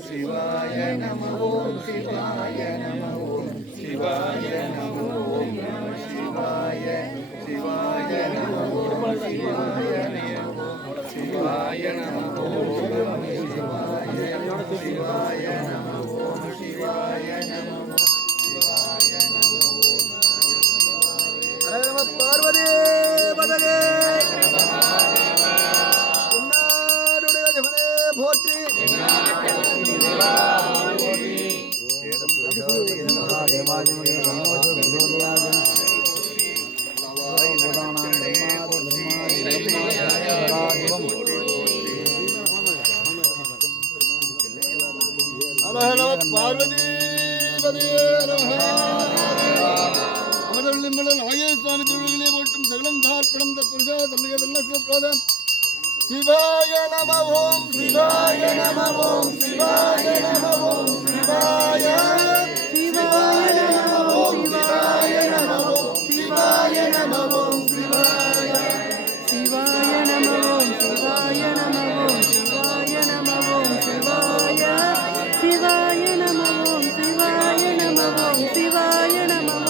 சிவாய நம ஓம் சிவாய நம ஓம் சிவாய நம ஓம் சிவாய சிவாய நம ஓம் சிவாய நம ஓம் சிவாய நம ஓம் சிவாய சிவாய நம ஓம் சிவாய நம ஓம் சிவாய நம ஓம் சிவாய சிவாய நம ஓம் சிவாய நம ஓம் சிவாய நம ஓம் சிவாய சிவாய நம ஓம் சிவாய நம ஓம் சிவாய நம ஓம் சிவாய சிவாய நம ஓம் சிவாய நம ஓம் சிவாய நம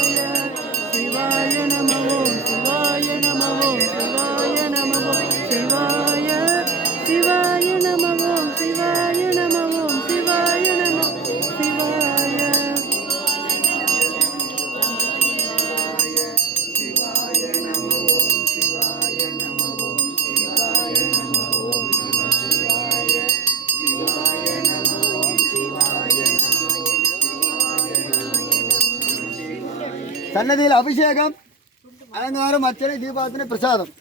சிவாய சிவாய நம ஓம் சிவாய நம ஓம் சிவாய நம ஓம் சிவாய சிவாய நம ஓம் சிவாய நம ஓம் சிவாய. சன்னதியில் அபிஷேகம், அலங்காரம், அர்ச்சனை, தீபார்த்தனை, பிரசாதம்.